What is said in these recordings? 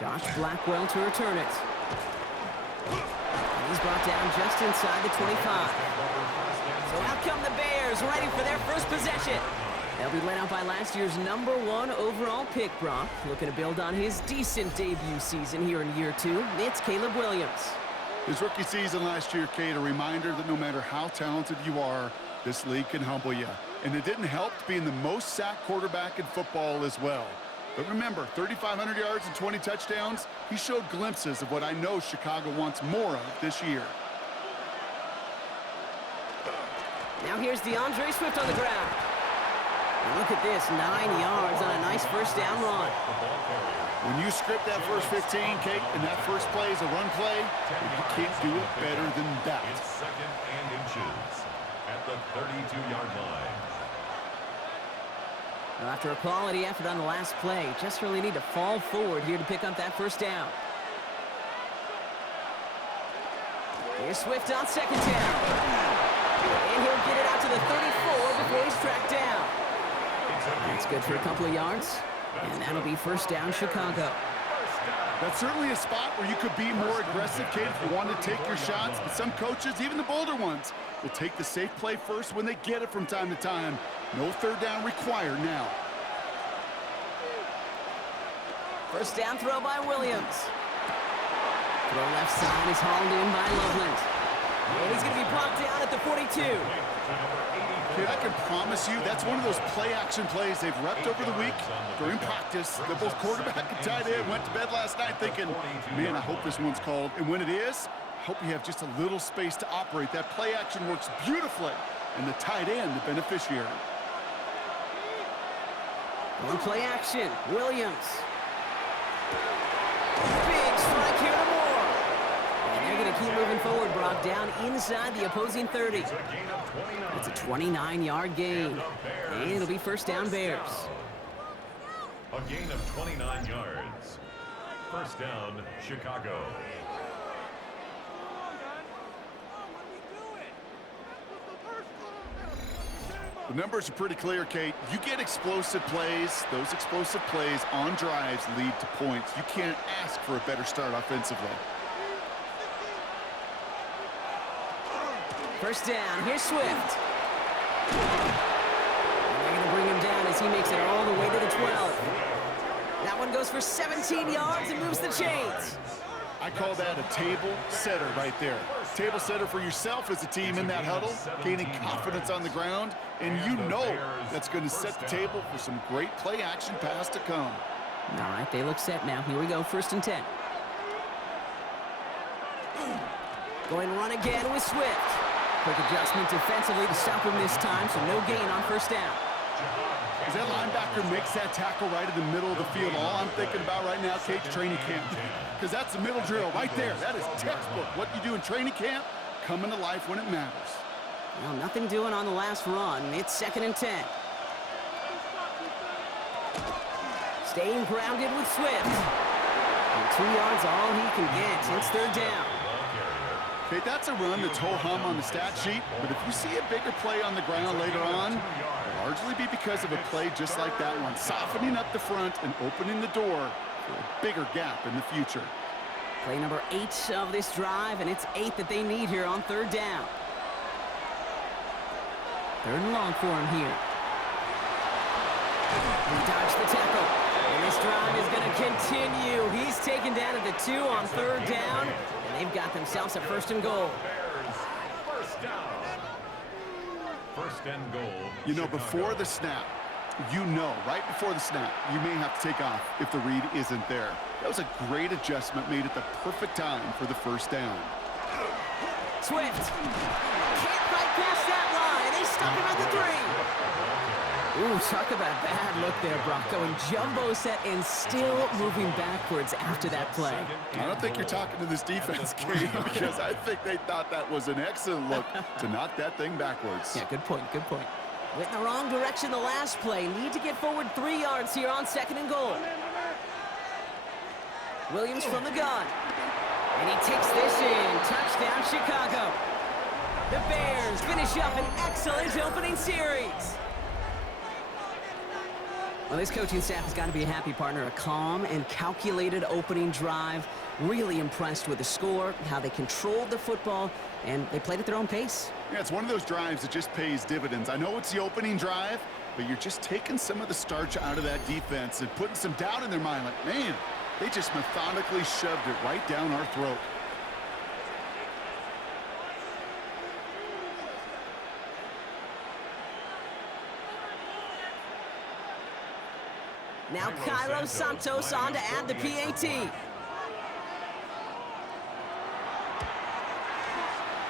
Josh Blackwell to return it. And he's brought down just inside the 25. So out come the Bears, ready for their first possession. They'll be led out by last year's #1 overall pick, Brock. Looking to build on his decent debut season here in year 2. It's Caleb Williams. His rookie season last year, Kate, a reminder that no matter how talented you are, this league can humble you. And it didn't help being the most sacked quarterback in football as well. But remember, 3,500 yards and 20 touchdowns, he showed glimpses of what I know Chicago wants more of this year. Now here's DeAndre Swift on the ground. And look at this, 9 yards on a nice first down run. When you script that first 15, Kate, and that first play is a run play, you can't do it better than that. It's second and inches at the 32-yard line. Well, after a quality effort on the last play, just really need to fall forward here to pick up that first down. Here's Swift on second down. And he'll get it out to the 34 before he's tracked down. That's good for a couple of yards. And that'll be first down, Chicago. That's certainly a spot where you could be more aggressive, Kate, if you want to take your shots. But some coaches, even the bolder ones, will take the safe play first when they get it from time to time. No third down required now. First down throw by Williams. Throw left side is hauled in by Loveland. And he's going to be brought down at the 42. Kate, I can promise you that's one of those play-action plays they've repped over the week during practice. They're both quarterback and tight end. Went to bed last night thinking, man, I hope this one's called. And when it is, I hope you have just a little space to operate. That play-action works beautifully, and the tight end, the beneficiary. On play action, Williams. Big strike here to Moore. And they're going to keep moving forward, Brock, down inside the opposing 30. It's a 29-yard gain. And it'll be first down, Bears. A gain of 29 yards. First down, Chicago. The numbers are pretty clear, Kate. You get explosive plays. Those explosive plays on drives lead to points. You can't ask for a better start offensively. First down, here's Swift. And they're going to bring him down as he makes it all the way to the 12. That one goes for 17 yards and moves the chains. I call that a table setter right there. Table setter for yourself as a team in that huddle, gaining confidence on the ground, and you know that's going to set the table for some great play-action pass to come. All right, they look set now. Here we go, first and 10. Going run again with Swift. Quick adjustment defensively to stop him this time, so no gain on first down. As that linebacker makes that tackle right in the middle of the field, all I'm thinking about right now, Kate, training camp. Because that's the middle drill right there. That is textbook. What you do in training camp, coming to life when it matters. Well, nothing doing on the last run. It's second and 10. Staying grounded with Swift. And 2 yards all he can get. It's third down. Okay, that's a run that's ho-hum on the stat sheet, but if you see a bigger play on the ground later on, it'll largely be because of a play just like that one, softening up the front and opening the door for a bigger gap in the future. Play number 8 of this drive, and it's 8 that they need here on third down. Third and long for him here. He dodged the tackle, and this drive is going to continue. He's taken down at the 2 on third down, and they've got themselves a first and goal. First down. First and goal. You know, before the snap, right before the snap, you may have to take off if the read isn't there. That was a great adjustment made at the perfect time for the first down. Swift can't fight past that line. They stuck him at the 3. Ooh, talk about bad look there, Brock. Going jumbo set and still moving backwards after that play. I don't think you're talking to this defense, Kate, because I think they thought that was an excellent look to knock that thing backwards. Yeah, good point, good point. Went in the wrong direction the last play. Need to get forward 3 yards here on second and goal. Williams from the gun. And he takes this in. Touchdown, Chicago. The Bears finish up an excellent opening series. Well, this coaching staff has got to be a happy partner. A calm and calculated opening drive. Really impressed with the score, how they controlled the football, and they played at their own pace. Yeah, it's one of those drives that just pays dividends. I know it's the opening drive, but you're just taking some of the starch out of that defense and putting some doubt in their mind. Like, man, they just methodically shoved it right down our throat. Now Cairo Santos on to add the PAT.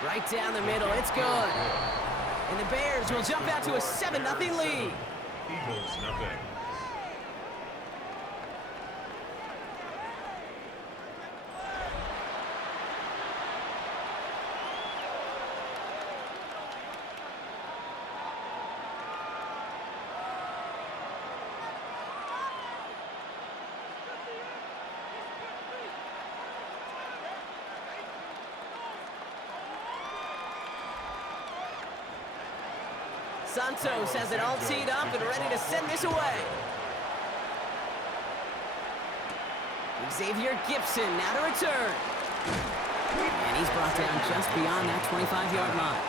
Right down the middle, it's good. And the Bears will jump out to a 7-0 lead. Eagles nothing. Santos has it all teed up and ready to send this away. Xavier Gibson now to return. And he's brought down just beyond that 25-yard line.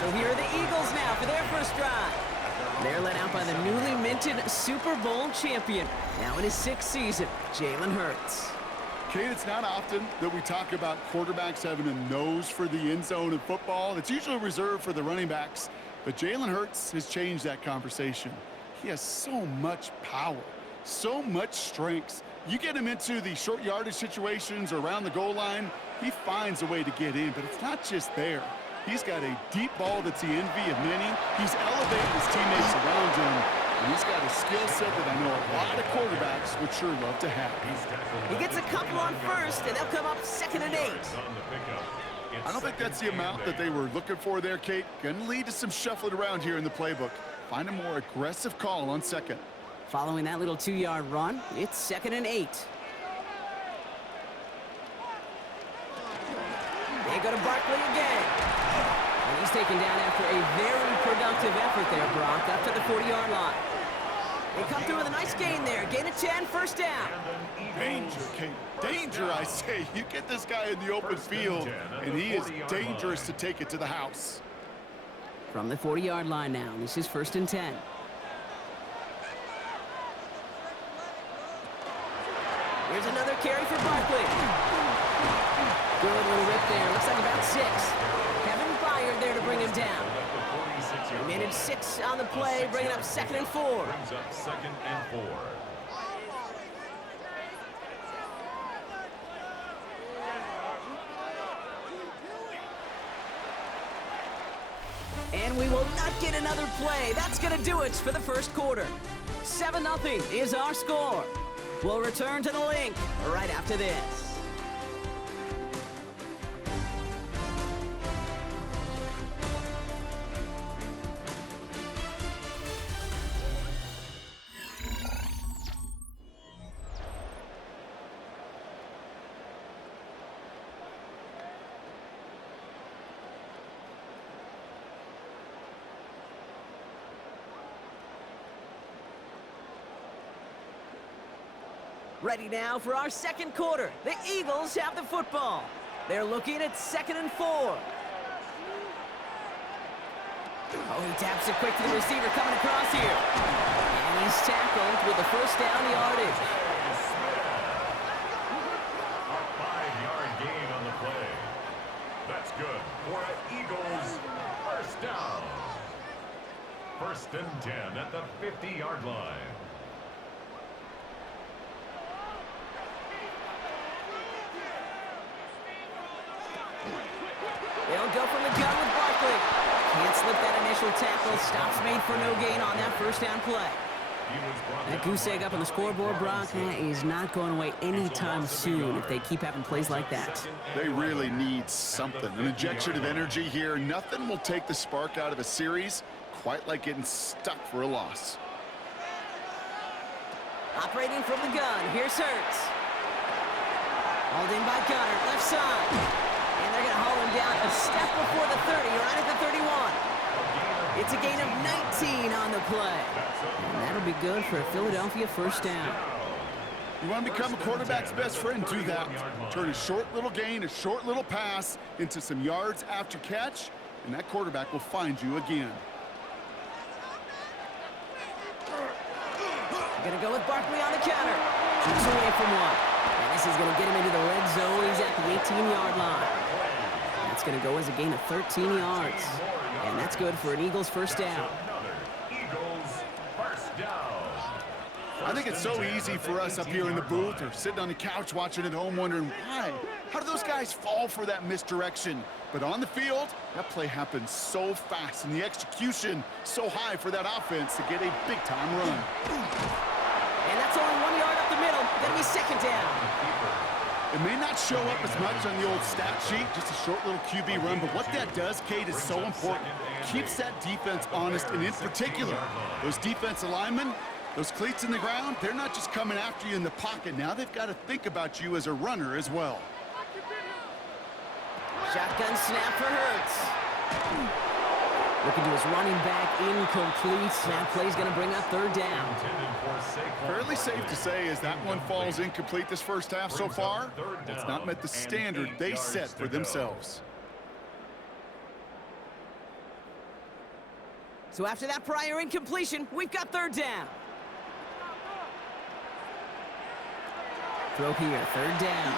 So here are the Eagles now for their first drive. They're led out by the newly minted Super Bowl champion, now in his 6th season, Jalen Hurts. Kate, it's not often that we talk about quarterbacks having a nose for the end zone in football. It's usually reserved for the running backs. But Jalen Hurts has changed that conversation. He has so much power, so much strength. You get him into the short yardage situations or around the goal line, he finds a way to get in, but it's not just there. He's got a deep ball that's the envy of many. He's elevated his teammates around him, and he's got a skill set that I know a lot of quarterbacks would sure love to have. He gets a couple on first, and they'll come up 2nd and 8. I don't think that's the amount that they were looking for there, Kate. Going to lead to some shuffling around here in the playbook. Find a more aggressive call on 2nd. Following that little 2-yard run, it's 2nd and 8. They go to Barkley again. And he's taken down after a very productive effort there, Brock, up to the 40-yard line. They come through with a nice gain there. Gain of 10, first down. Danger, Kate. Danger, I say. You get this guy in the open field, and he is dangerous to take it to the house. From the 40-yard line now, this is 1st and 10. Here's another carry for Barkley. Good little rip there. Looks like about 6. Kevin Byard there to bring him down. He made it 6 on the play, bringing up 2nd and 4. Brings up 2nd and 4. And we will not get another play. That's going to do it for the first quarter. 7-0 is our score. We'll return to the link right after this. Ready now for our second quarter. The Eagles have the football. They're looking at 2nd and 4. Oh, he taps it quick to the receiver coming across here. And he's tackled with the first down yardage. A 5-yard gain on the play. That's good for an Eagles first down. 1st and 10 at the 50-yard line. They'll go from the gun with Barkley. Can't slip that initial tackle. Stops made for no gain on that first down play. That goose egg up on the scoreboard, Brock, is not going away anytime soon if they keep having plays like that. They really need something. An injection of energy here. Nothing will take the spark out of a series quite like getting stuck for a loss. Operating from the gun, here's Hurts. Hauled in by Gunner, left side. And they're going to haul him down a step before the 30, right at the 31. A gain of It's a gain of 19 on the play. And that'll be good for a Philadelphia first down. You want to become a quarterback's best friend, do that. Turn a short little gain, a short little pass into some yards after catch, and that quarterback will find you again. Gonna go with Barkley on the counter. Keeps away from one. And this is gonna get him into the red zone. He's at the 18-yard line. That's gonna go as a gain of 13 yards. And that's good for an Eagles first down. I think it's so easy for us up here in the booth or sitting on the couch watching at home wondering why. How do those guys fall for that misdirection? But on the field, that play happens so fast and the execution so high for that offense to get a big-time run. And that's only 1 yard up the middle. Gonna be second down. It may not show up as much on the old stat sheet, just a short little QB run, but what that does, Kate, is so important. Keeps that defense honest, and in particular, those defensive linemen, those cleats in the ground, they're not just coming after you in the pocket. Now they've got to think about you as a runner as well. Shotgun snap for Hurts. Looking to his running back, incomplete. That play's going to bring up third down. Fairly safe to say as that one falls incomplete this first half so far, it's not met the standard they set for themselves. So after that prior incompletion, we've got third down. Throw here, third down.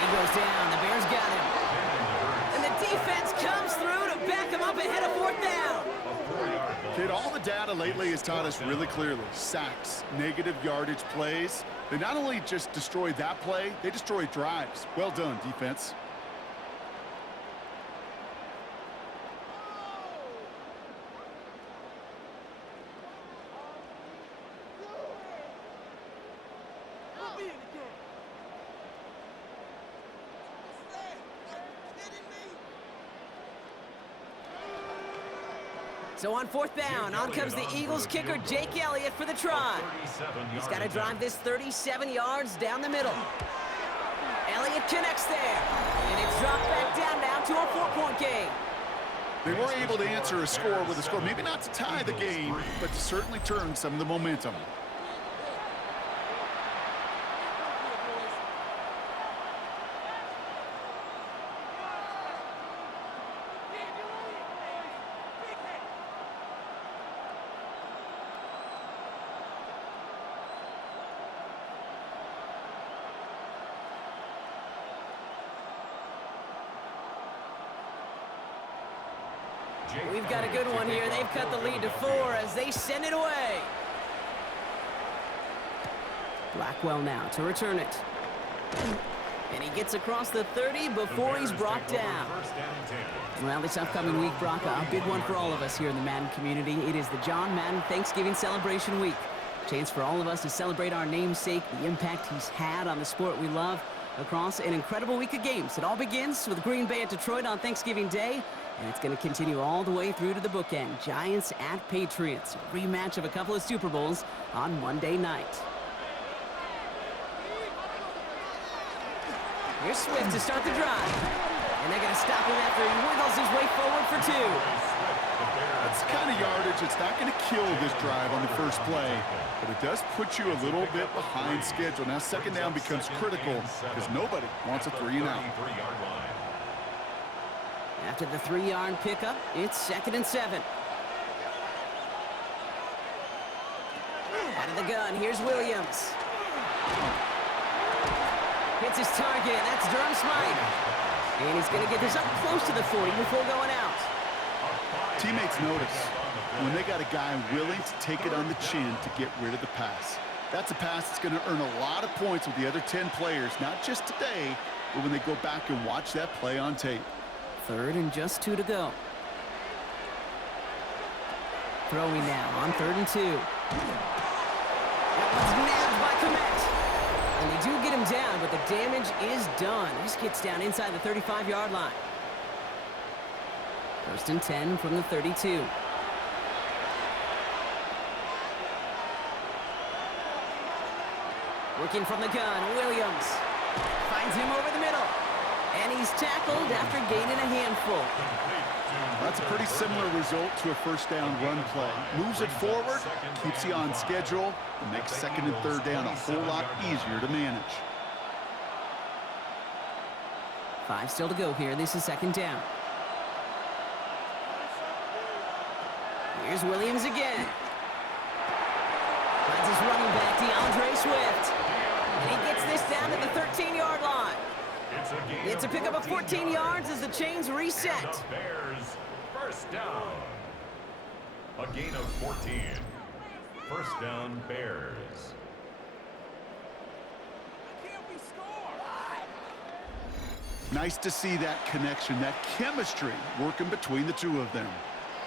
He goes down, the Bears got him. And the defense comes through to back him up ahead of fourth down. Kid, all the data lately has taught us really clearly. Sacks, negative yardage plays. They not only just destroy that play, they destroy drives. Well done, defense. So on fourth down, on comes the Eagles kicker, Jake Elliott, for the try. He's got to drive this 37 yards down the middle. Elliott connects there, and it's dropped back down now to a 4-point game. They were able to answer a score with a score, maybe not to tie the game, but to certainly turn some of the momentum. We've got a good one here. They've cut the lead to 4 as they send it away. Blackwell now to return it. And he gets across the 30 before he's brought down. Well, this upcoming week, Brock, a big one for all of us here in the Madden community. It is the John Madden Thanksgiving Celebration Week. Chance for all of us to celebrate our namesake, the impact he's had on the sport we love across an incredible week of games. It all begins with Green Bay at Detroit on Thanksgiving Day, and it's going to continue all the way through to the bookend. Giants at Patriots, a rematch of a couple of Super Bowls on Monday night. Here's Swift to start the drive. And they're going to stop him after he wiggles his way forward for 2. That's the kind of yardage that's not going to kill this drive on the first play, but it does put you a little bit behind schedule. Now second down becomes critical because nobody wants a 3-and-out. After the 3-yard pickup, it's 2nd and 7. Out of the gun, here's Williams. Hits his target, that's Durham Smythe. And he's going to get this up close to the 40 before going out. Teammates notice when they got a guy willing to take it on the chin to get rid of the pass. That's a pass that's going to earn a lot of points with the other 10 players, not just today, but when they go back and watch that play on tape. 3rd and just 2 to go. Throwing now on 3rd and 2. That one's nabbed by Komet. And they do get him down, but the damage is done. This gets down inside the 35-yard line. 1st and 10 from the 32. Working from the gun, Williams finds him over the middle. And he's tackled after gaining a handful. That's a pretty similar result to a first down run play. Moves it forward, keeps you on schedule, and makes second and third down a whole lot easier to manage. 5 still to go here. This is second down. Here's Williams again. Finds his running back, DeAndre Swift. And he gets this down to the 13-yard line. It's a pickup of 14 yards as the chains reset. Bears first down. A gain of 14. First down, Bears. Nice to see that connection, that chemistry working between the two of them.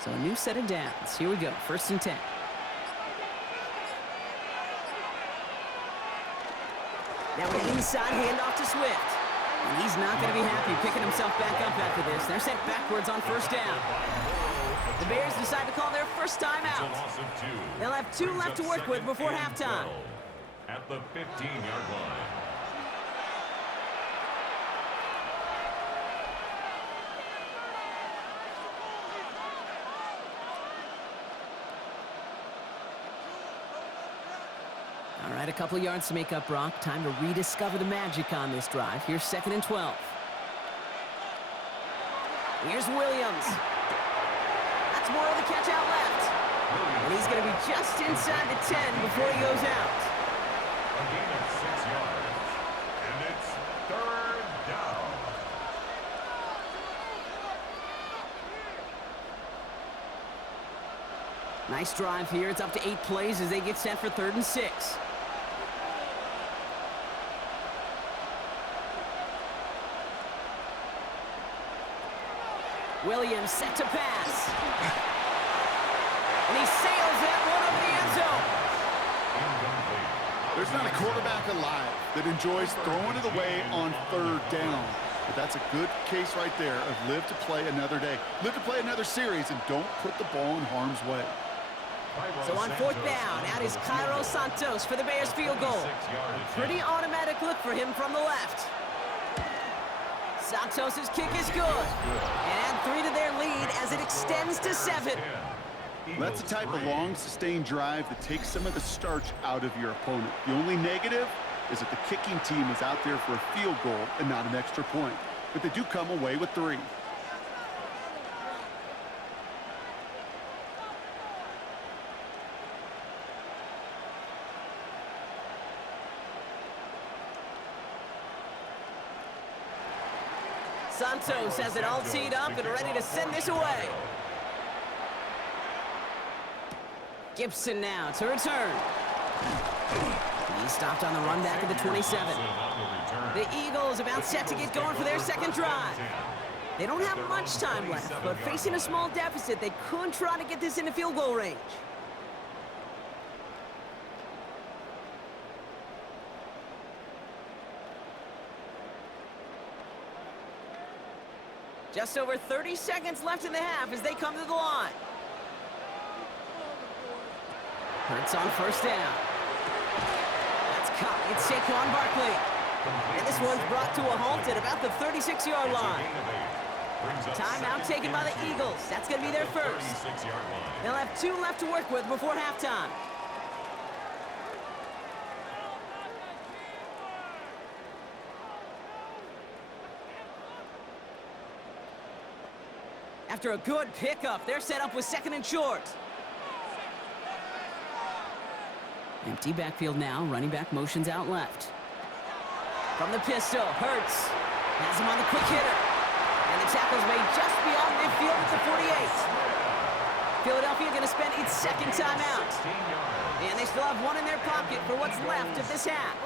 So a new set of downs. Here we go, first and 10. Now an inside handoff to Swift. And he's not going to be happy picking himself back up after this. They're sent backwards on first down. The Bears decide to call their first time out. They'll have 2 left to work with before halftime. At the 15-yard line. All right, a couple of yards to make up, Brock. Time to rediscover the magic on this drive. Here's second and 12. Here's Williams. That's more of the catch out left. And he's going to be just inside the 10 before he goes out. A gain of 6 yards. And it's third down. Nice drive here. It's up to 8 plays as they get set for third and 6. Williams set to pass. And he sails that one over the end zone. There's not a quarterback alive that enjoys throwing it away on third down. But that's a good case right there of live to play another day. Live to play another series and don't put the ball in harm's way. So on fourth down, out is Cairo Santos for the Bears field goal. A pretty automatic look for him from the left. Santos' kick is good. And add 3 to their lead as it extends to 7. That's the type of long, sustained drive that takes some of the starch out of your opponent. The only negative is that the kicking team is out there for a field goal and not an extra point. But they do come away with 3. Santos has it all teed up and ready to send this away. Gibson now to return. He's stopped on the run back at the 27. The Eagles about set to get going for their second drive. They don't have much time left, but facing a small deficit, they could try to get this into field goal range. Just over 30 seconds left in the half as they come to the line. Hurts on first down. That's caught. It's Saquon Barkley. And this one's brought to a halt at about the 36-yard line. Timeout taken by the Eagles. That's going to be their first. They'll have 2 left to work with before halftime. After a good pickup, they're set up with second and short. Empty backfield now. Running back motions out left. From the pistol, Hurts has him on the quick hitter. And the tackle's made just beyond midfield at the 48. Philadelphia going to spend its second timeout. And they still have 1 in their pocket for what's left of this half.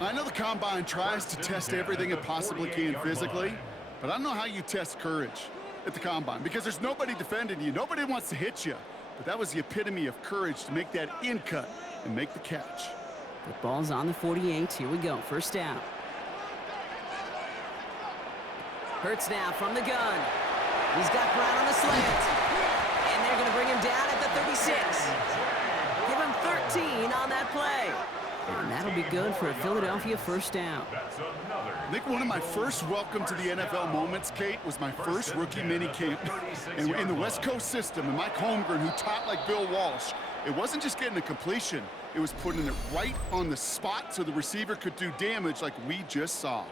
I know the Combine tries to test everything it possibly can physically, but I don't know how you test courage at the Combine because there's nobody defending you. Nobody wants to hit you. But that was the epitome of courage to make that in cut and make the catch. The ball's on the 48. Here we go. First down. Hurts now from the gun. He's got Brown on the slant. And they're going to bring him down at the 36. Give him 13 on that play. And that'll be good for a Philadelphia first down. That's another. I think one of my first welcome to the NFL moments, Kate, was my first rookie mini camp. And in the West Coast system, and Mike Holmgren, who taught like Bill Walsh, it wasn't just getting a completion. It was putting it right on the spot so the receiver could do damage like we just saw.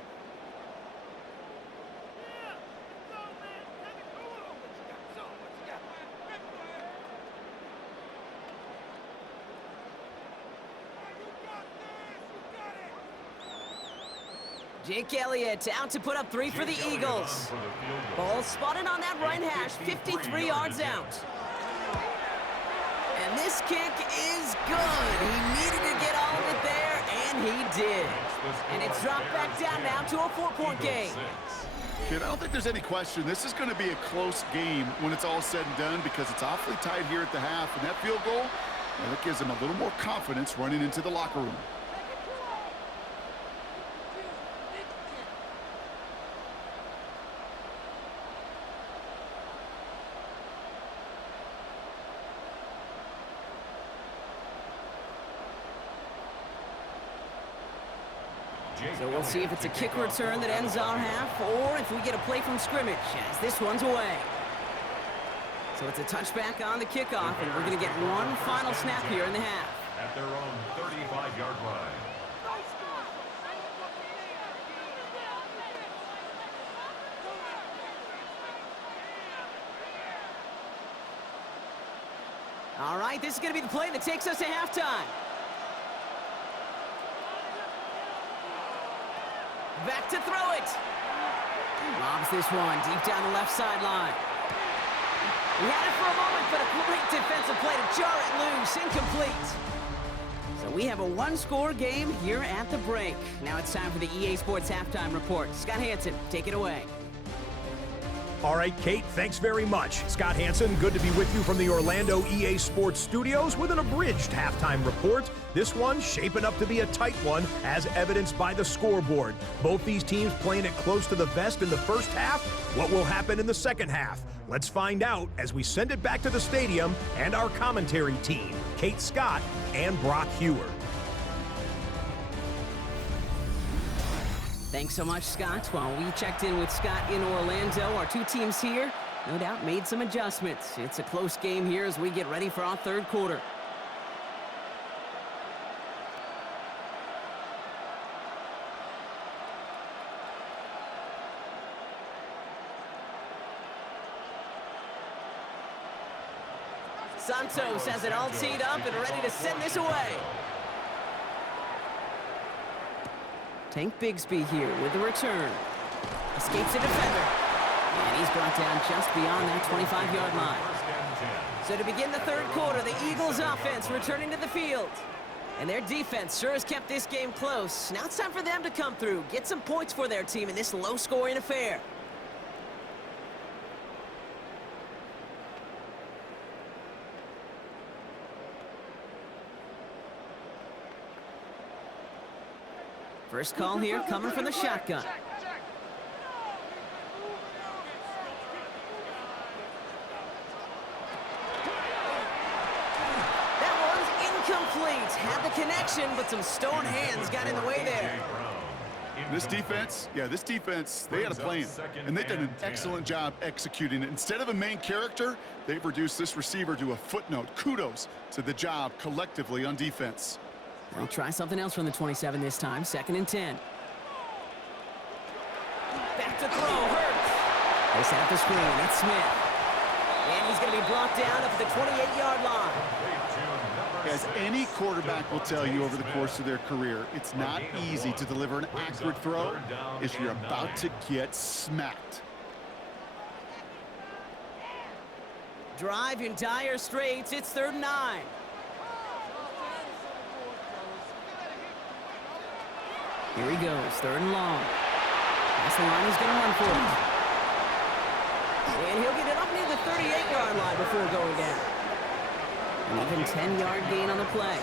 Jake Elliott out to put up 3 for the Eagles. Ball spotted on that right hash, 53 yards out. And this kick is good. He needed to get all of it there, and he did. And it's dropped back down now to a 4-point game. Kid, I don't think there's any question. This is going to be a close game when it's all said and done because it's awfully tight here at the half. And that field goal, that gives them a little more confidence running into the locker room. So we'll see if it's a kick return that ends our half or if we get a play from scrimmage as this one's away. So it's a touchback on the kickoff, and we're going to get one final snap here in the half. At their own 35-yard line. All right, this is going to be the play that takes us to halftime. Back to throw it. Lobs this one deep down the left sideline. He had it for a moment, but a great defensive play to jar it loose. Incomplete. So we have a one-score game here at the break. Now it's time for the EA Sports Halftime Report. Scott Hansen, take it away. All right, Kate, thanks very much. Scott Hansen, good to be with you from the Orlando EA Sports Studios with an abridged halftime report. This one shaping up to be a tight one, as evidenced by the scoreboard. Both these teams playing it close to the vest in the first half. What will happen in the second half? Let's find out as we send it back to the stadium and our commentary team, Kate Scott and Brock Hewer. Thanks so much, Scott. While we checked in with Scott in Orlando, our two teams here, no doubt, made some adjustments. It's a close game here as we get ready for our third quarter. Santos has it all teed up and ready to send this away. Tank Bigsby here with the return. Escapes a defender. And he's brought down just beyond that 25-yard line. So to begin the third quarter, the Eagles offense returning to the field. And their defense sure has kept this game close. Now it's time for them to come through, get some points for their team in this low-scoring affair. First call here coming from the shotgun. That one's incomplete. Had the connection, but some stone hands got in the way there. This defense, they had a plan, and they did an excellent job executing it. Instead of a main character, they've reduced this receiver to a footnote. Kudos to the job collectively on defense. They'll try something else from the 27 this time. 2nd and 10. Back to throw. Hurts. They set up the screen. That's Smith. And he's going to be brought down up at the 28-yard line. As any quarterback will tell you over the course of their career, it's not easy to deliver an accurate throw if you're about to get smacked. Drive in dire straits. It's 3rd and 9. Here he goes, 3rd and long. That's the line he's going to run for it. And he'll get it up near the 38-yard line before going down. An even 10-yard gain on the play.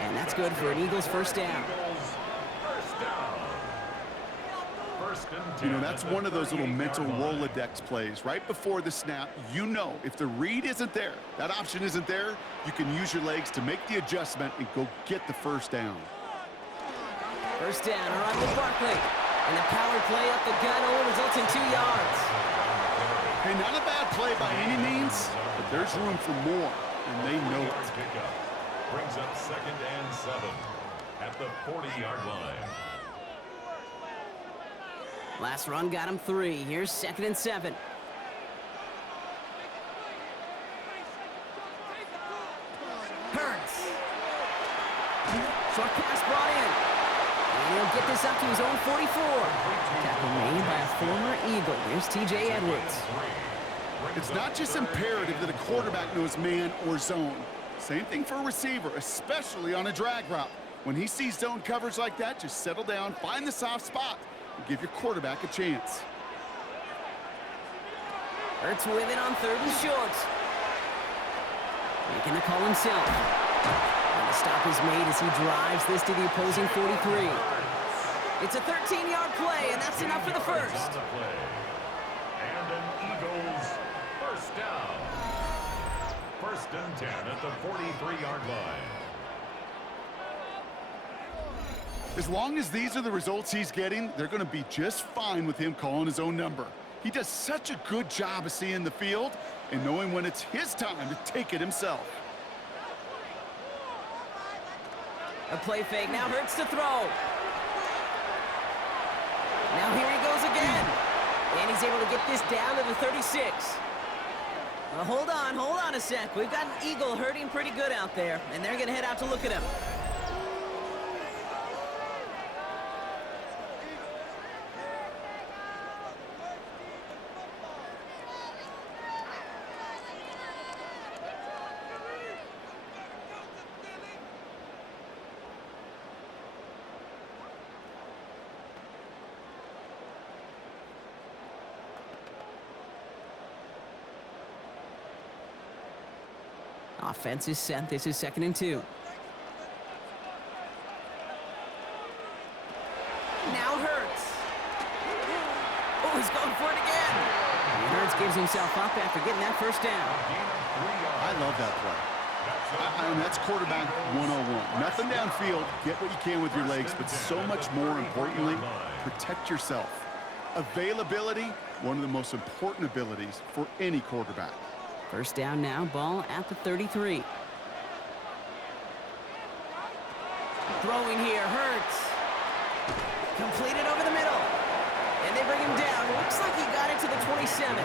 And that's good for an Eagles first down. You know, that's one of those little mental Rolodex plays. Right before the snap, you know if the read isn't there, that option isn't there, you can use your legs to make the adjustment and go get the first down. First down, all right with Barkley. And the power play up the gut only results in 2 yards. Hey, not a bad play by any means, but there's room for more, and they know it. Brings up 2nd and 7 at the 40-yard line. Last run got him 3. Here's 2nd and 7. Hurts. Short pass brought in. And he'll get this up to his own 44. Tackle made by a former Eagle. Here's T.J. Edwards. It's not just imperative that a quarterback knows man or zone. Same thing for a receiver, especially on a drag route. When he sees zone coverage like that, just settle down, find the soft spot, and give your quarterback a chance. Hurts with it on 3rd and short. Making the call himself. And the stop is made as he drives this to the opposing 43. It's a 13-yard play, and that's enough for the first. And an Eagles first down. 1st and 10 at the 43-yard line. As long as these are the results he's getting, they're going to be just fine with him calling his own number. He does such a good job of seeing the field and knowing when it's his time to take it himself. A play fake, now Hurts to throw. Now here he goes again. And he's able to get this down to the 36. Well, hold on a sec. We've got an Eagle hurting pretty good out there, and they're going to head out to look at him. Offense is set. This is 2nd and 2. Now Hurts. Oh, he's going for it again. And Hurts gives himself up after getting that first down. I love that play. I mean, that's quarterback 101. Nothing downfield. Get what you can with your legs, but so much more importantly, protect yourself. Availability, one of the most important abilities for any quarterback. First down now, ball at the 33. Throwing here, Hurts. Completed over the middle. And they bring him down. Looks like he got it to the 27.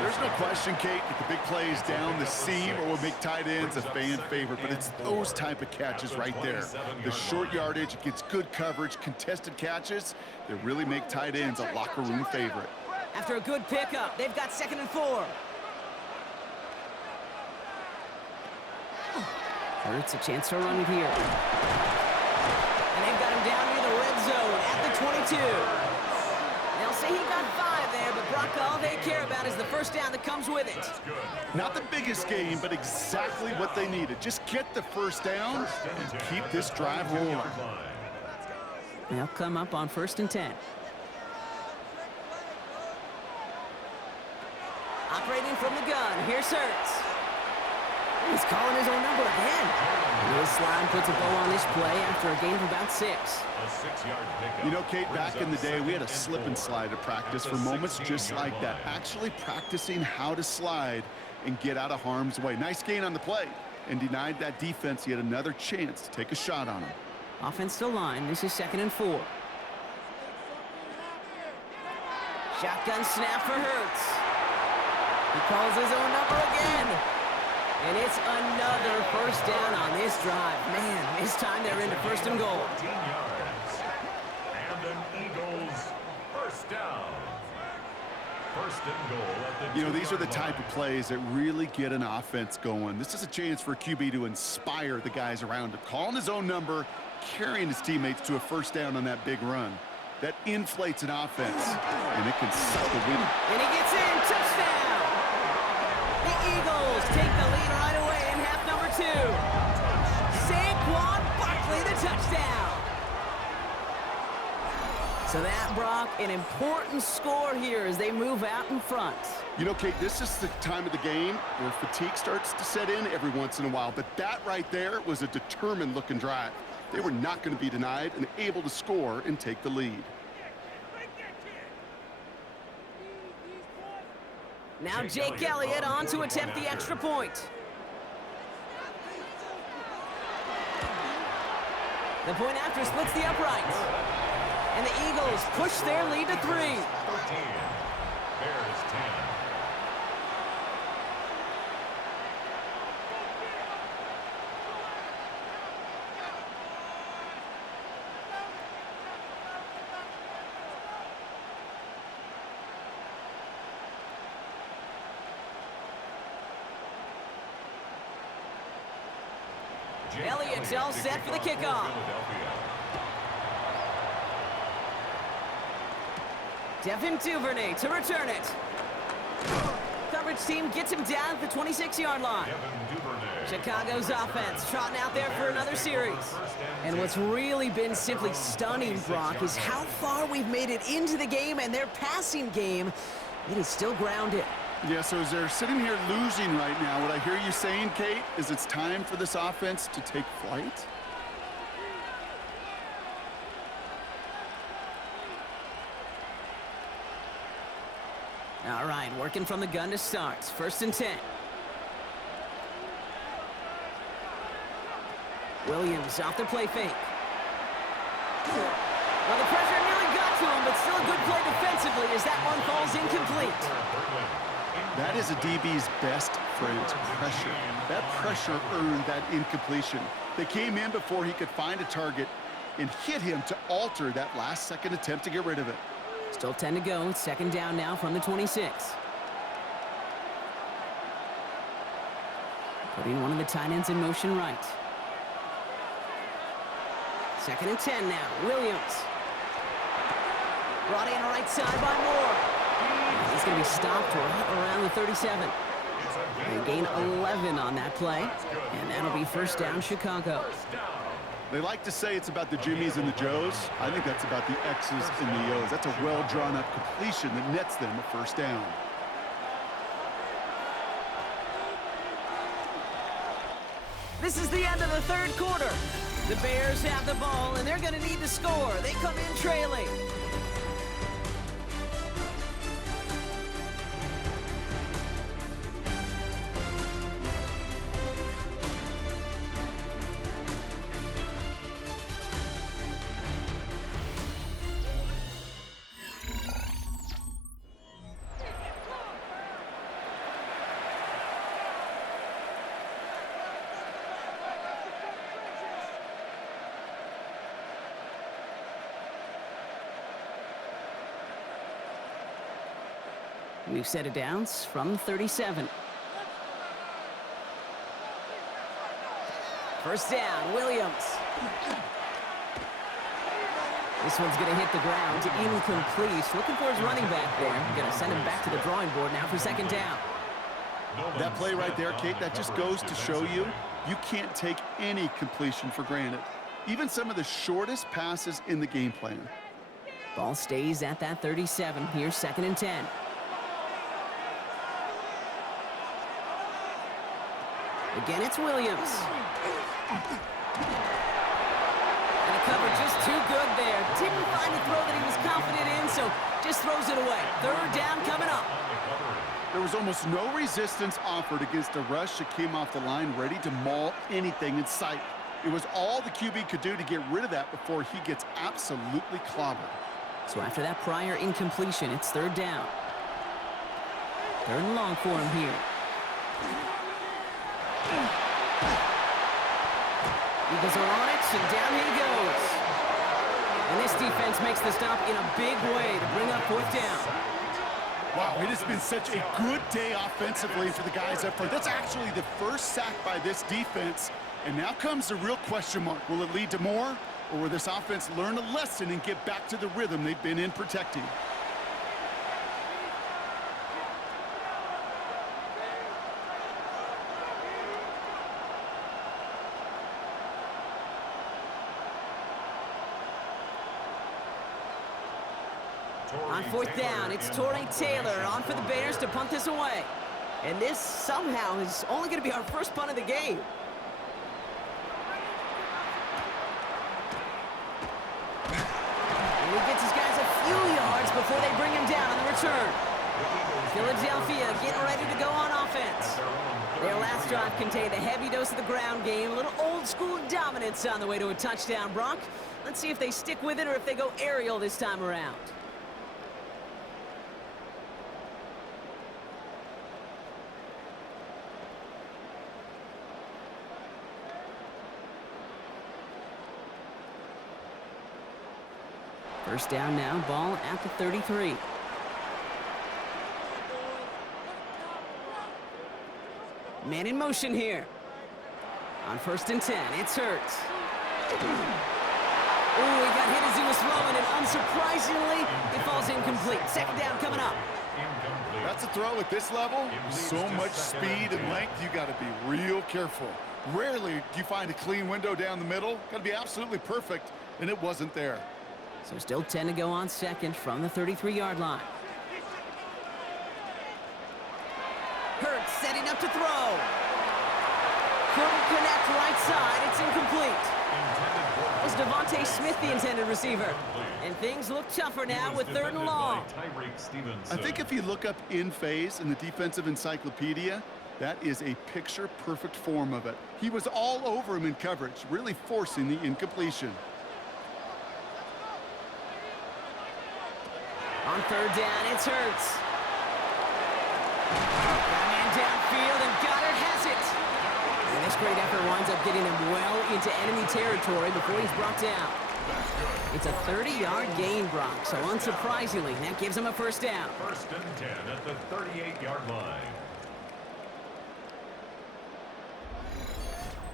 There's no question, Kate, that the big plays down the seam or will make tight ends a fan favorite, but it's those type of catches right there. The short yardage, gets good coverage, contested catches that really make tight ends a locker room favorite. After a good pickup, they've got 2nd and 4. Hurts a chance to run it here. And they've got him down near the red zone at the 22. They'll say he got 5 there, but Brock, all they care about is the first down that comes with it. Not the biggest game, but exactly what they needed. Just get the first down and keep this drive rolling. They'll come up on 1st and 10. Operating from the gun, here's Hurts. He's calling his own number again. And his slide puts a bow on this play after a gain of about 6. A 6-yard pickup. You know, Kate, back in the day, we had a slip and slide to practice for moments just like that. Actually practicing how to slide and get out of harm's way. Nice gain on the play. And denied that defense yet another chance to take a shot on him. Offense to line. This is 2nd and 4. Shotgun snap for Hurts. He calls his own number again. And it's another first down on this drive. Man, this time they're into 1st and goal. 14 yards. And an Eagles first down. 1st and goal at the 2-yard line. You know, these are the type of plays that really get an offense going. This is a chance for a QB to inspire the guys around him. Calling his own number, carrying his teammates to a first down on that big run. That inflates an offense, and it can suck the wind. And he gets in. Touchdown! The Eagles take the lead right away in half number 2. Saquon Barkley, the touchdown. So that, Brock, an important score here as they move out in front. You know, Kate, this is the time of the game where fatigue starts to set in every once in a while. But that right there was a determined-looking drive. They were not going to be denied and able to score and take the lead. Now Jake Elliott on to attempt the extra point. The point after splits the uprights. And the Eagles push their lead to 3. 13. Bears 10. Elliott's all set for the kickoff. Devin Duvernay to return it. Coverage team gets him down at the 26-yard line. Chicago's offense trotting out there for another series. And what's really been simply stunning, Brock, is how far we've made it into the game, and their passing game, it is still grounded. Yeah, so as they're sitting here losing right now, what I hear you saying, Kate, is it's time for this offense to take flight? All right, working from the gun to start. 1st and 10. Williams off the play fake. Well, the pressure nearly got to him, but still a good play defensively as that one falls incomplete. That is a DB's best friend, pressure. That pressure earned that incompletion. They came in before he could find a target and hit him to alter that last-second attempt to get rid of it. Still 10 to go. It's 2nd down now from the 26. Putting one of the tight ends in motion right. 2nd and 10 now. Williams. Brought in right side by Moore. He's going to be stopped right around the 37. They gain 11 on that play, and that'll be 1st down Chicago. They like to say it's about the Jimmies and the Joes. I think that's about the X's and the O's. That's a well-drawn-up completion that nets them a 1st down. This is the end of the 3rd quarter. The Bears have the ball, and they're going to need to score. They come in trailing. We've set it down from 37. 1st down, Williams. This one's going to hit the ground, incomplete. Looking for his running back there. Going to send him back to the drawing board now for 2nd down. That play right there, Kate, that just goes to show you, you can't take any completion for granted. Even some of the shortest passes in the game plan. Ball stays at that 37. Here's 2nd and 10. Again, it's Williams. And the cover just too good there. Didn't find the throw that he was confident in, so just throws it away. 3rd down coming up. There was almost no resistance offered against a rush that came off the line ready to maul anything in sight. It was all the QB could do to get rid of that before he gets absolutely clobbered. So after that prior incompletion, it's 3rd down. 3rd and long for him here. Eagles are on it, and down he goes. And this defense makes the stop in a big way to bring up 4th down. Wow, it has been such a good day offensively for the guys up front. That's actually the 1st sack by this defense. And now comes the real question mark. Will it lead to more, or will this offense learn a lesson and get back to the rhythm they've been in protecting? On 4th down, it's Torrey Taylor on for the Bears to punt this away. And this somehow is only going to be our 1st punt of the game. before they bring him down on the return. Philadelphia getting ready to go on offense. Their last drive contained a heavy dose of the ground game, a little old-school dominance on the way to a touchdown, Brock. Let's see if they stick with it or if they go aerial this time around. First down now, ball at the 33. Man in motion here. On 1st and 10, it's Hurts. Oh, he got hit as he was throwing, and unsurprisingly, it falls incomplete. Second down coming up. That's a throw at this level. So much speed and length, you got to be real careful. Rarely do you find a clean window down the middle. Got to be absolutely perfect, and it wasn't there. So still 10 to go on second from the 33-yard line. Hurts setting up to throw. Couldn't connect right side. It's incomplete. Was Devontae Smith the intended receiver? And things look tougher now with 3rd and long. I think if you look up in phase in the defensive encyclopedia, that is a picture-perfect form of it. He was all over him in coverage, really forcing the incompletion. On 3rd down, it's Hurts. Got a man downfield, and Goddard has it. And this great effort winds up getting him well into enemy territory before he's brought down. It's a 30-yard gain, Brock, so unsurprisingly, that gives him a first down. 1st and 10 at the 38-yard line.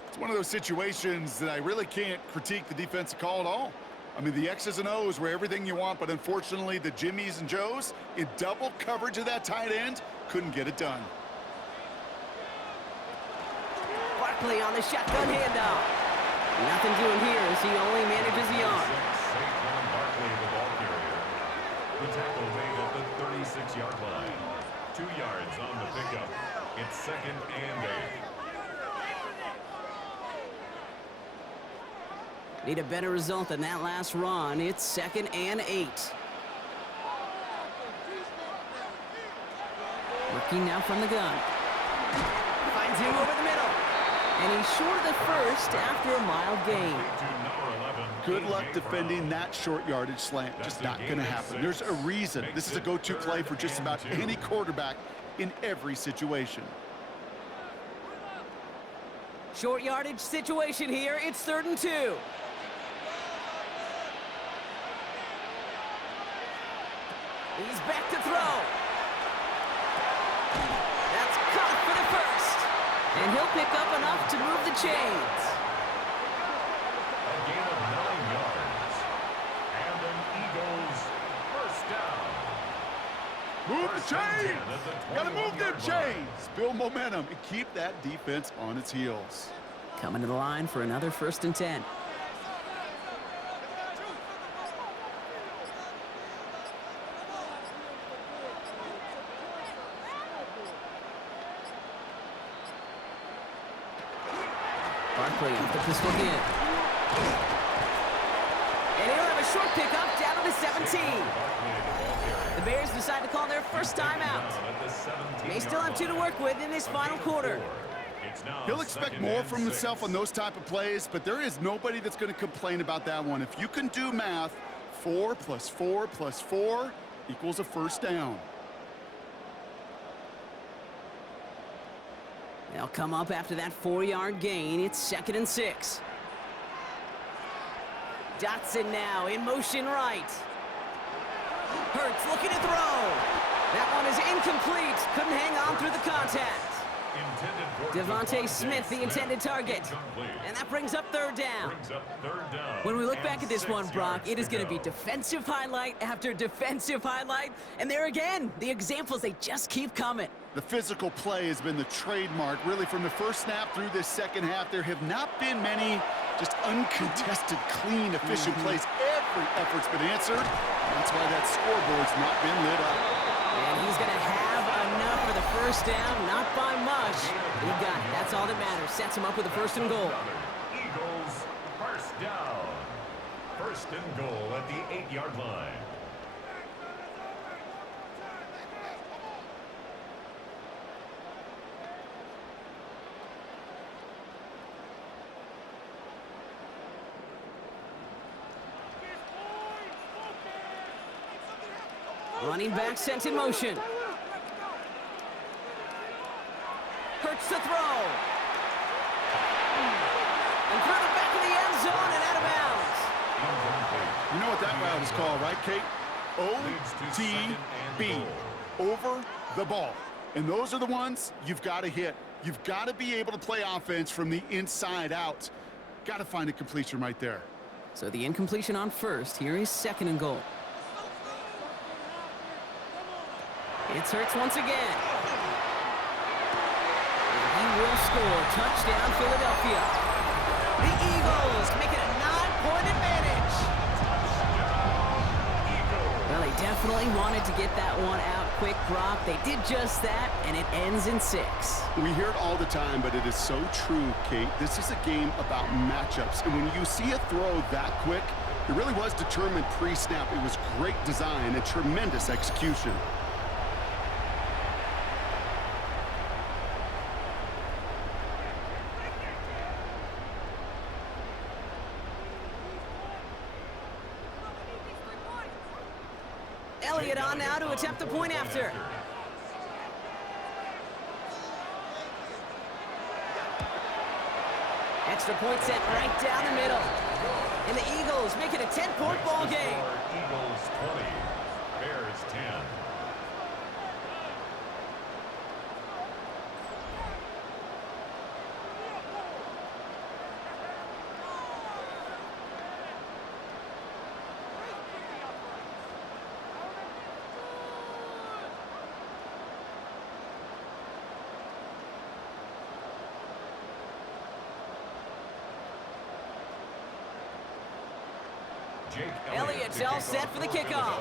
It's one of those situations that I really can't critique the defensive call at all. I mean, the X's and O's were everything you want, but unfortunately, the Jimmies and Joes, in double coverage of that tight end, couldn't get it done. Barkley on the shotgun handoff. Nothing doing here as he only manages the arm. Saquon Barkley, the ball carrier. The tackle made at the 36-yard line. 2 yards on the pickup. It's 2nd and 8. Need a better result than that last run. It's 2nd and 8. Working now from the gun. Finds him over the middle. And he's short of the first after a mild gain. Good luck defending that short yardage slant. Just not going to happen. There's a reason. This is a go-to play for just about any quarterback in every situation. Short yardage situation here. It's 3rd and 2. He's back to throw. That's caught for the first. And he'll pick up enough to move the chains. A gain of 9 yards. And an Eagles first down. Move the 1st and 10 chains. at the Got to move them 21-yard line. chains. Build momentum and keep that defense on its heels. Coming to the line for another 1st and 10. Barkley off the pistol again. And he'll have a short pickup down to the 17. The Bears decide to call their first time out. They still have 2 to work with in this final quarter. He'll expect more from himself on those type of plays, but there is nobody that's going to complain about that one. If you can do math, 4 plus 4 plus 4 equals a first down. They'll come up after that 4-yard gain. It's 2nd and 6. Dotson now in motion right. Hurts looking to throw. That one is incomplete. Couldn't hang on through the contact. Devontae Smith, the intended target. And that brings up 3rd down. When we look back at this one, Brock, it is going to be defensive highlight after defensive highlight. And there again, the examples, they just keep coming. The physical play has been the trademark, really, from the first snap through this second half. There have not been many just uncontested, clean, efficient plays. Every effort's been answered. That's why that scoreboard's not been lit up. And he's going to have enough for the first down, not by much. He got it. That's all that matters. Sets him up with a 1st and goal. Eagles first down. 1st and goal at the 8-yard line. Running back sent in motion. Hurts to throw. And through the back of the end zone and out of bounds. You know what that route is called, right, Kate? OTB. Over the ball. And those are the ones you've got to hit. You've got to be able to play offense from the inside out. Got to find a completion right there. So the incompletion on first. Here is 2nd and goal. It's Hurts once again. And he will score. Touchdown, Philadelphia. The Eagles make it a 9-point advantage. Well, they definitely wanted to get that one out quick, Brock. They did just that, and it ends in 6. We hear it all the time, but it is so true, Kate. This is a game about matchups. And when you see a throw that quick, it really was determined pre-snap. It was great design and tremendous execution. Elliott on now to attempt the point after. Extra point set right down the middle. And the Eagles make it a 10-point ball game. Eagles 20, Bears 10. Elliott's all set for the kickoff.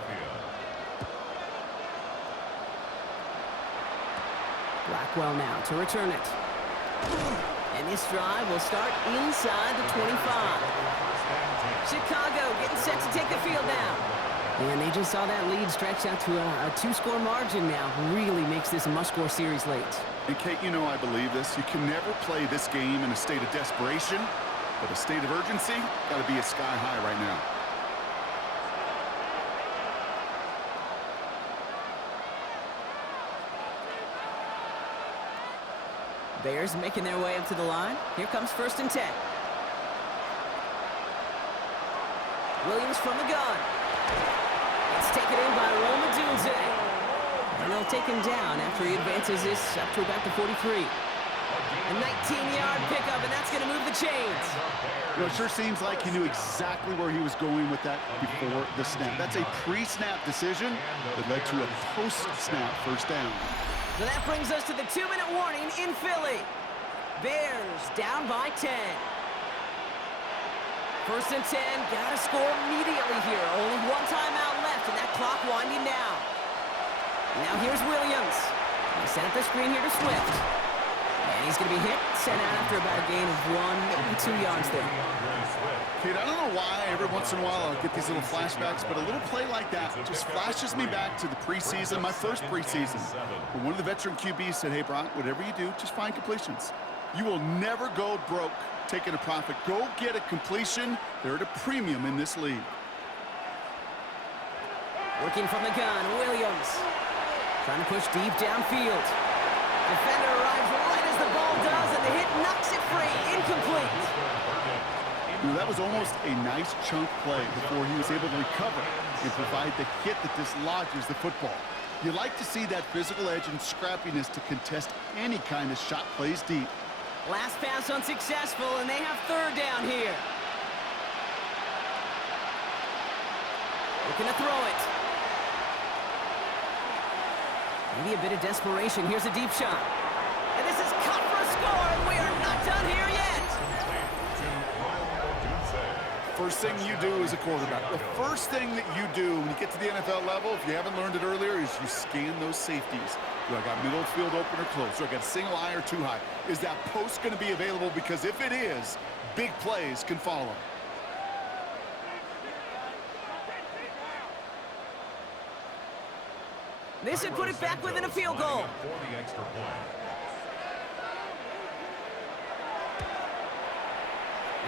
Blackwell now to return it. And this drive will start inside the 25. Chicago getting set to take the field now. And they just saw that lead stretch out to a 2-score margin now. Really makes this a must-score series late. And Kate, you know I believe this. You can never play this game in a state of desperation, but a state of urgency got to be a sky high right now. Bears making their way up to the line. Here comes 1st and 10. Williams from the gun. It's taken in by Roma Dunze. And they'll take him down after he advances this up to about the 43. A 19-yard pickup, and that's going to move the chains. You know, it sure seems like he knew exactly where he was going with that before the snap. That's a pre-snap decision that led to a post-snap 1st down. So that brings us to the 2-minute warning in Philly. Bears down by 10. 1st and 10, gotta score immediately here. Only one timeout left, and that clock winding down. Now here's Williams. He set up the screen here to Swift. And he's gonna be hit, sent out after about a gain of 1, maybe 2 yards there. Kate, I don't know why every once in a while I'll get these little flashbacks, but a little play like that just flashes me back to the preseason, my first preseason. When one of the veteran QBs said, hey, Brock, whatever you do, just find completions. You will never go broke taking a profit. Go get a completion. They're at a premium in this league. Working from the gun, Williams. Trying to push deep downfield. Defender arrives right as the ball does, and the hit knocks it free. Incomplete. That was almost a nice chunk play before he was able to recover and provide the hit that dislodges the football. You like to see that physical edge and scrappiness to contest any kind of shot plays deep. Last pass unsuccessful, and they have 3rd down here. Looking to throw it. Maybe a bit of desperation. Here's a deep shot. And this is cut for a score, and we are not done here yet. First thing you do as a quarterback, the first thing that you do when you get to the NFL level, if you haven't learned it earlier, is you scan those safeties. Do I got middle field open or close? Do I got a single high or 2 high? Is that post going to be available? Because if it is, big plays can follow. This would put it back within a field goal.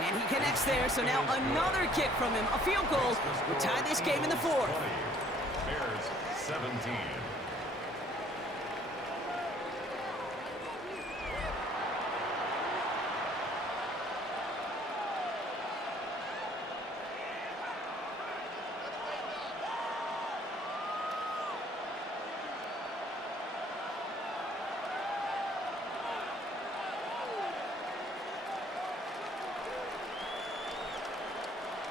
And he connects there, so now another kick from him. A field goal would tie this game in the 4th. Bears 17.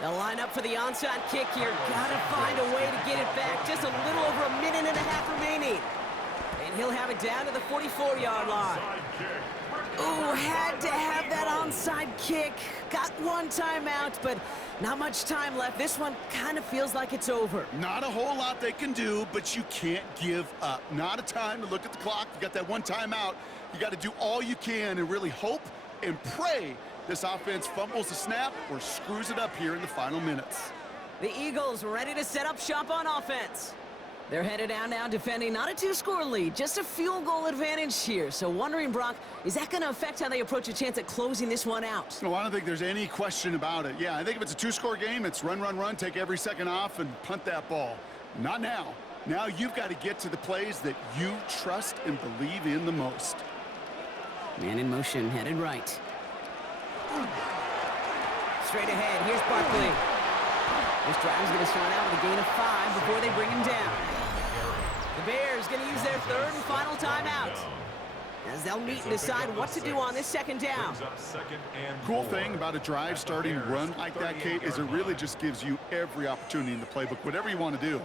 They'll line up for the onside kick here. Gotta find a way to get it back. Just a little over a minute and a half remaining. And he'll have it down to the 44-yard line. Ooh, had to have that onside kick. Got one timeout, but not much time left. This one kind of feels like it's over. Not a whole lot they can do, but you can't give up. Not a time to look at the clock. You got that one timeout. You got to do all you can and really hope and pray this offense fumbles the snap or screws it up here in the final minutes. The Eagles ready to set up shop on offense. They're headed down now defending not a two-score lead, just a field goal advantage here. So wondering, Brock, is that going to affect how they approach a chance at closing this one out? No, I don't think there's any question about it. Yeah, I think if it's a two-score game, it's run, run, run, take every second off and punt that ball. Not now. Now you've got to get to the plays that you trust and believe in the most. Man in motion, headed right. Straight ahead, here's Barkley. This drive's going to start out with a gain of 5 before they bring him down. The Bears going to use their third and final timeout, as they'll meet and decide what to do on this second down. Cool thing about a drive starting run like that, Kate, is it really just gives you every opportunity in the playbook, whatever you want to do.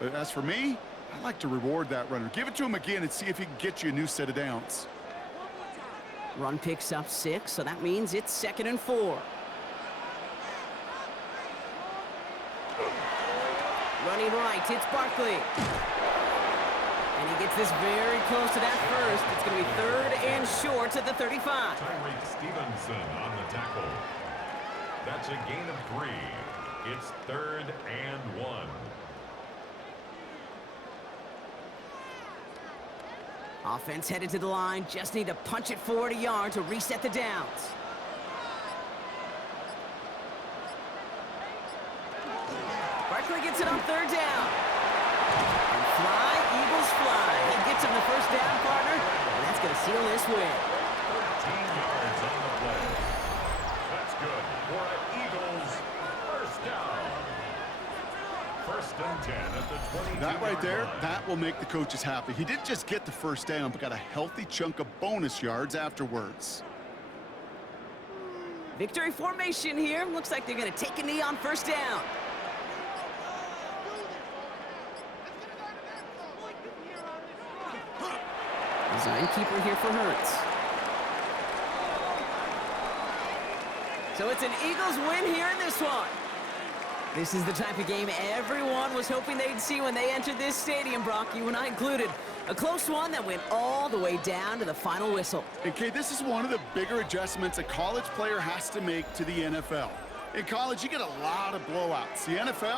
But as for me, I like to reward that runner. Give it to him again and see if he can get you a new set of downs. Run picks up 6, so that means it's 2nd and 4. Running right, it's Barkley. And he gets this very close to that first. It's going to be 3rd and short at the 35. Tyreek Stevenson on the tackle. That's a gain of 3. It's 3rd and 1. Offense headed to the line. Just need to punch it forward a yard to reset the downs. Barkley gets it on 3rd down. And fly, Eagles fly. He gets him the first down, partner, and that's going to seal this win. 13 yards on the play. That's good for an Eagles first down. 1st and 10 at the 22-yard line. That right there, that will make the coaches happy. He didn't just get the first down, but got a healthy chunk of bonus yards afterwards. Victory formation here. Looks like they're going to take a knee on 1st down. Design keeper here for Hurts. So it's an Eagles win here in this one. This is the type of game everyone was hoping they'd see when they entered this stadium, Brock, you and I included. A close one that went all the way down to the final whistle. Okay, this is one of the bigger adjustments a college player has to make to the NFL. In college, you get a lot of blowouts. The NFL,